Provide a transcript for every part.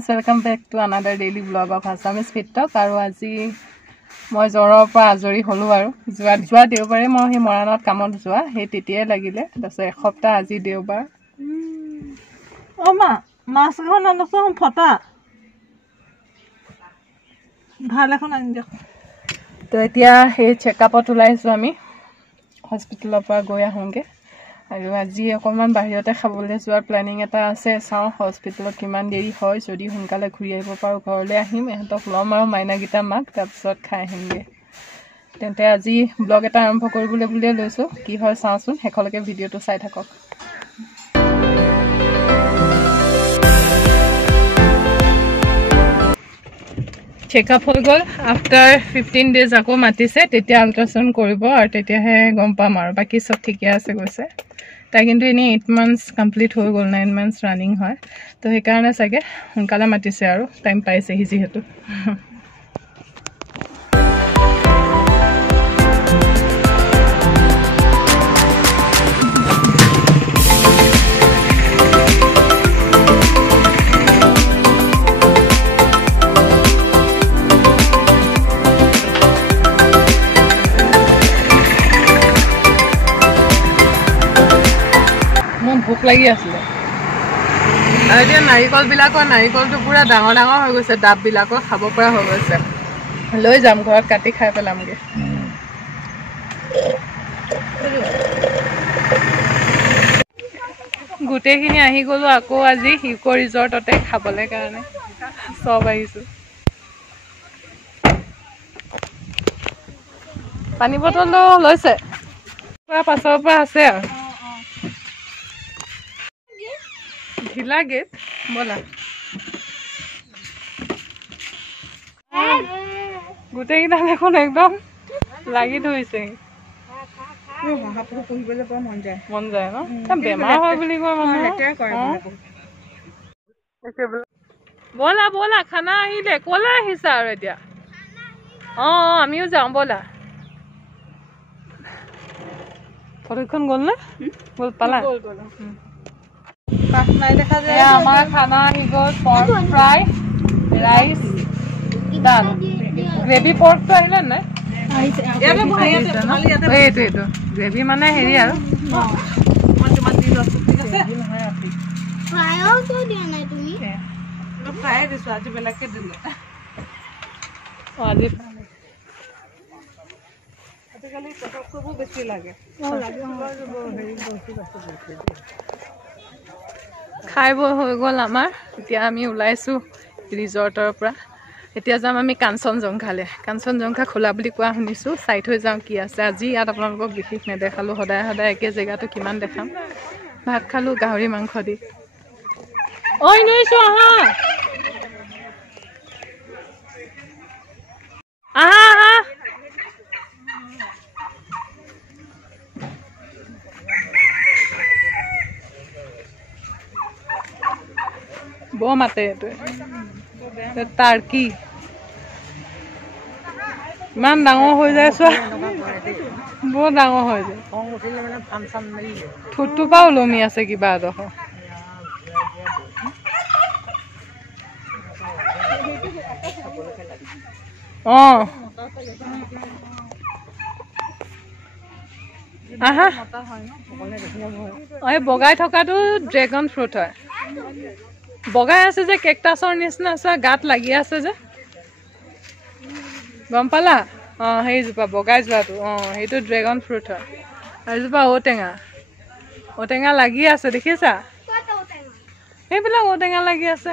viewers welcome back to another daily blog of Assamese ফিটক আৰু আজি মই জ্বৰৰ পৰা আজৰি হলো আৰু যোৱা দেওবাৰে মই সেই মৰাণত কামত যোৱা সেই তেতিয়াই লাগিলে তাৰপিছত এসপ্তাহ আজি দেওবাৰ ও মা মাছ এখন আনছো ফটা ভাল এখন আনি দিয়ক তো এতিয়া সেই চেকআপত ওলাইছো আমি হস্পিটেলৰ পৰা গৈ আহোঁগে আৰু আজি অকণমান বাহিৰতে খাবলৈ যোৱাৰ প্লেনিং এটা আছে চাওঁ হস্পিটেলত কিমান দেৰি হয় যদি সোনকালে ঘূৰি আহিব পাৰোঁ ঘৰলৈ আহিম এহঁতক ল'ম আৰু মাইনাকেইটা মাক তাৰপিছত খাই আহিমগৈ তেন্তে আজি ব্লগ এটা আৰম্ভ কৰিবলৈ বুলিয়ে লৈছোঁ কি হয় চাওঁচোন শেষলৈকে ভিডিঅ'টো চাই থাকক চেকআপ হৈ গ'ল আফটাৰ 15 ডেজ আকৌ মাতিছে তেতিয়া আল্ট্ৰাচাউণ্ড কৰিব আৰু তেতিয়াহে গম পাম আৰু বাকী চব ঠিকে আছে গৈছে তাই কিন্তু এনেই 8 মান্থছ কমপ্লিট হৈ গ'ল 9 মান্থছ ৰানিং হয় তো সেইকাৰণে চাগে সোনকালে মাতিছে আৰু টাইম পাইছেহি যিহেতু ভোক লাগি আছিলে আৰু এতিয়া নাৰিকলটো পুৰা ডাঙৰ ডাঙৰ হৈ গৈছে ডাববিলাকো খাব পৰা হৈ গৈছে লৈ যাম ঘৰত কাটি খাই পেলামগে গোটেইখিনি আহি গ'লো আকৌ আজি ইকো ৰিজৰ্টতে খাবলৈ কাৰণে চব আহিছো পানী বটলটো লৈছে পুৰা পাছৰ পৰা আছে আৰু ঢিলা গেট বলা গোটেইকেইটা দেখোন একদম লাগি ধৰিছে মন যায় ন বেমাৰ হয় বুলি কয় বলা বলা খানা আহিলে কলে আহিছা আৰু এতিয়া আমিও যাওঁ বলা ফটোখন গ'ল নে গ'ল পালা আমাৰ খানা আহি গ'ল পৰ্ক ফ্ৰাই ৰাইচ ডাল গ্ৰেভি পৰ্কটো আহিলে নাই এইটো গ্ৰেভি মানে হেৰি আৰু বেছি লাগে খাই বৈ হৈ গ'ল আমাৰ এতিয়া আমি ওলাইছোঁ ৰিজৰ্টৰ পৰা এতিয়া যাম আমি কাঞ্চনজংঘালৈ কাঞ্চনজংঘা খোলা বুলি কোৱা শুনিছোঁ চাই থৈ যাওঁ কি আছে আজি ইয়াত আপোনালোকক বিশেষ নেদেখালোঁ সদায় সদায় একে জেগাটো কিমান দেখাম ভাত খালোঁ গাহৰি মাংস দি ঐ নৈছোঁ আহা আহা আহা বৰ মাতে এইটোৱে টাৰ্কি ইমান ডাঙৰ হৈ যায় চোৱা বৰ ডাঙৰ হৈ যায় ঠোঁটটোৰ পৰা ওলমি আছে কিবা এডোখৰ আহা এই বগাই থকাটো ড্ৰেগন ফ্ৰুট হয় বগাই আছে যে কেকটাছৰ নিচিনা আছে গাত লাগি আছে যে গম পালা সেইজোপা বগাই যোৱাটো সেইটো ড্ৰেগন ফ্ৰুট হয় আৰু এজোপা ঔটেঙা লাগি আছে দেখিছা সেইবিলাক ঔটেঙা লাগি আছে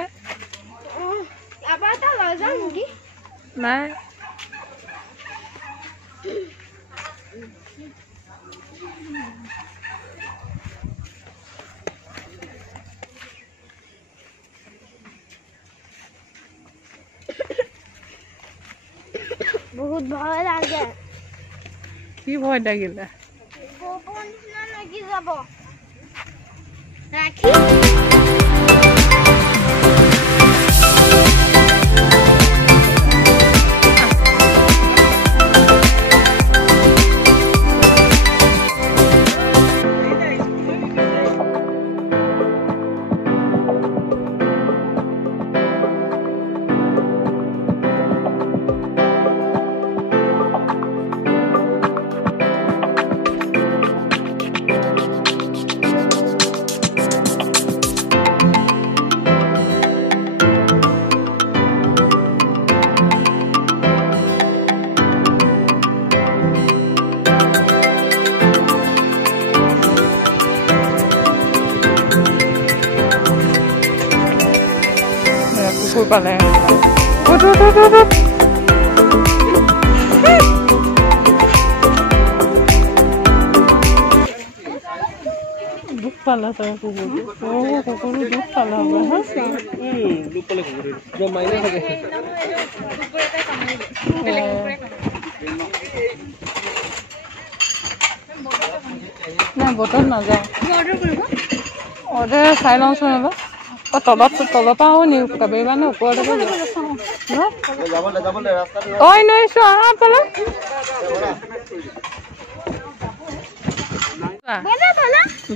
নাই বহুত ভয় লাগে কি ভয় লাগিলে কুকুৰ পালে দুখ পালা চাগে কুকুৰটো কুকুৰটো দুখ পালা নাই বটল নাযায় অৰ্ডাৰ চাই লওঁচোন এবাৰ তলত তলৰ পৰা নিউ কাবেৰিবা নে ওপৰতে ঐ নোৱাৰিছো আহা পালে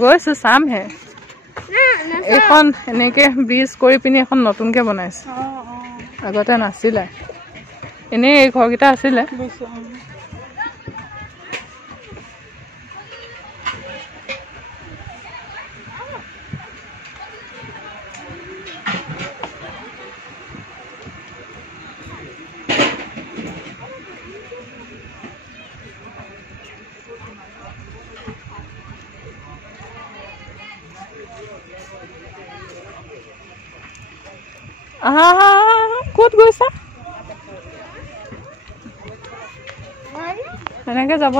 গৈছো চামহে এইখন এনেকে ব্ৰিজ কৰি পিনি এখন নতুনকে বনাইছে আগতে নাছিলে এনেই এই ঘৰকেইটা আছিলে ক'ত গৈছা এনেকে যাব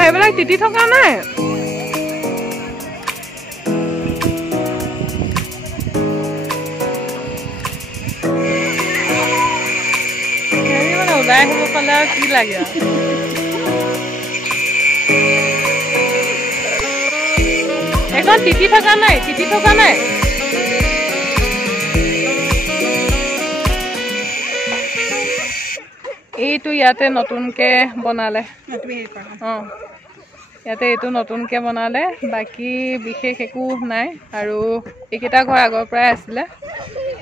এইবিলাক তিতি থকা নাই ওলাই আহিব পালে আৰু কি লাগে এখন তিতি থকা নাই এইটো ইয়াতে নতুনকে বনালে ইয়াতে এইটো নতুনকে বনালে বাকী বিশেষ একো নাই আৰু এইকেইটা ঘৰ আগৰ পৰাই আছিলে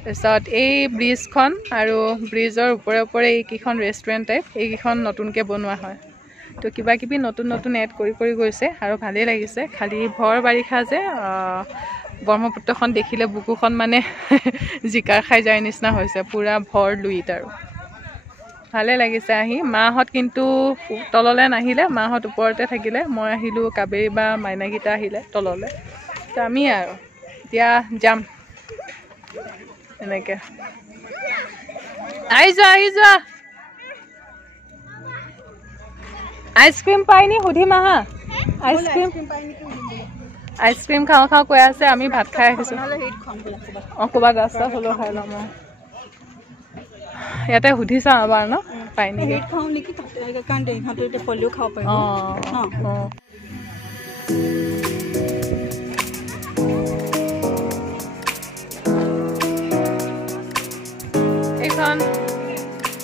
তাৰপিছত এই ব্ৰিজখন আৰু ব্ৰিজৰ ওপৰে ওপৰে এইকেইখন ৰেষ্টুৰেণ্ট টাইপ এইকেইখন নতুনকৈ বনোৱা হয় তো কিবা কিবি নতুন নতুন এড কৰি গৈছে আৰু ভালেই লাগিছে খালি ভৰ বাৰিষা যে ব্ৰহ্মপুত্ৰখন দেখিলে বুকুখন মানে জিকাৰ খাই যায় নিচিনা হৈছে পূৰা ভৰ লুইত আৰু ভালে লাগিছে আহি মাহঁত কিন্তু তললৈ নাহিলে মাহঁত ওপৰতে থাকিলে মই আহিলোঁ কাবেৰী বা মাইনাকেইটা আহিলে তললৈ তো আমি আৰু এতিয়া যাম এনেকে আহি যোৱা আইচক্ৰীম পাই নি সুধিম আহা আইচক্ৰীম খাওঁ কৈ আছে আমি ভাত খাই আহিছোঁ ক'ৰবাত ৰাস্তাত হ'লেও খাই ল'ম ইয়াতে সুধি চাওঁ এবাৰ ন পাই নেকি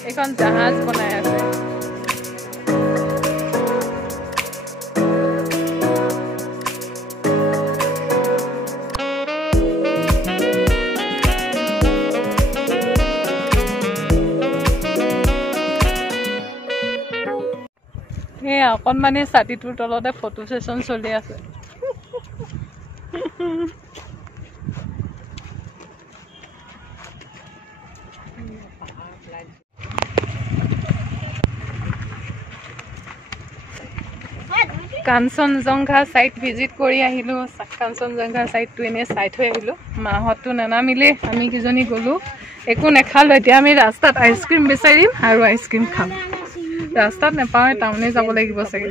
এইখন জাহাজ বনাই আছে সেয়া অকণমানে ছাতিটোৰ তলতে ফটো ছেশ্যন চলি আছে কাঞ্চনজংঘা ছাইট ভিজিট কৰি আহিলোঁ কাঞ্চনজংঘা ছাইটটো এনেই চাই থৈ আহিলোঁ মাহঁতটো নানামিলে আমি কিজনী গ'লোঁ একো নেখালোঁ এতিয়া আমি ৰাস্তাত আইচক্ৰীম বিচাৰিম আৰু আইচক্ৰীম খাম ৰাস্তাত নেপাওঁ টাউনে যাব লাগিব চাগে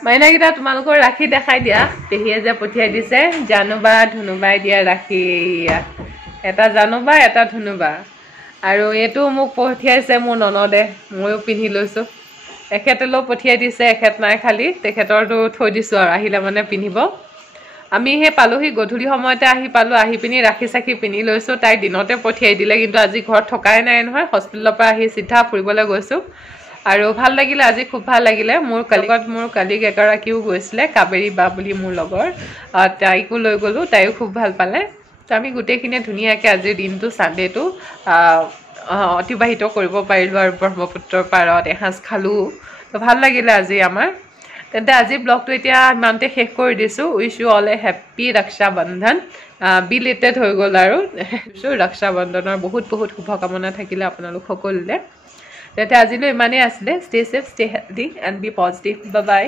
মাইনাকেইটা তোমালোকৰ ৰাখি দেখাই দিয়া পেহীয়ে যে পঠিয়াই দিছে জানুবা ধুনুবাই দিয়া ৰাখি এটা জানুবা এটা ধুনুবা আৰু এইটো মোক পঠিয়াইছে মোৰ ননদে ময়ো পিন্ধি লৈছোঁ এখেতলৈ পঠিয়াই দিছে এখেত নাই খালি তেখেতৰটো থৈ দিছোঁ আৰু আহিলে মানে পিন্ধিব আমি সেই পালোহি গধূলি সময়তে আহি পালোঁ আহি পিনি ৰাখি চাখি পিন্ধি লৈছোঁ তাই দিনতে পঠিয়াই দিলে কিন্তু আজি ঘৰত থকাই নাই নহয় হস্পিটেলৰ পৰা আহি চিধা ফুৰিবলৈ গৈছোঁ আৰু ভাল লাগিলে আজি খুব ভাল লাগিলে মোৰ কালিগ এগৰাকীও গৈছিলে কাবেৰী বা বুলি মোৰ লগৰ তাইকো লৈ গ'লোঁ তাইও খুব ভাল পালে তো আমি গোটেইখিনিয়ে ধুনীয়াকৈ আজিৰ দিনটো ছানডেটো অতিবাহিত কৰিব পাৰিলোঁ আৰু ব্ৰহ্মপুত্ৰৰ পাৰত এসাঁজ খালোঁ তো ভাল লাগিলে আজি আমাৰ তেন্তে আজি ব্লগটো এতিয়া ইমানতে শেষ কৰি দিছোঁ উইচ ইউ অল এ হেপ্পী ৰক্ষা বন্ধন বিলেটেড হৈ গ'ল আৰু ৰক্ষা বন্ধনৰ বহুত বহুত শুভকামনা থাকিলে আপোনালোক সকলোলে তেন্তে আজিলৈ ইমানেই আছিলে stay safe stay healthy and be positive bye by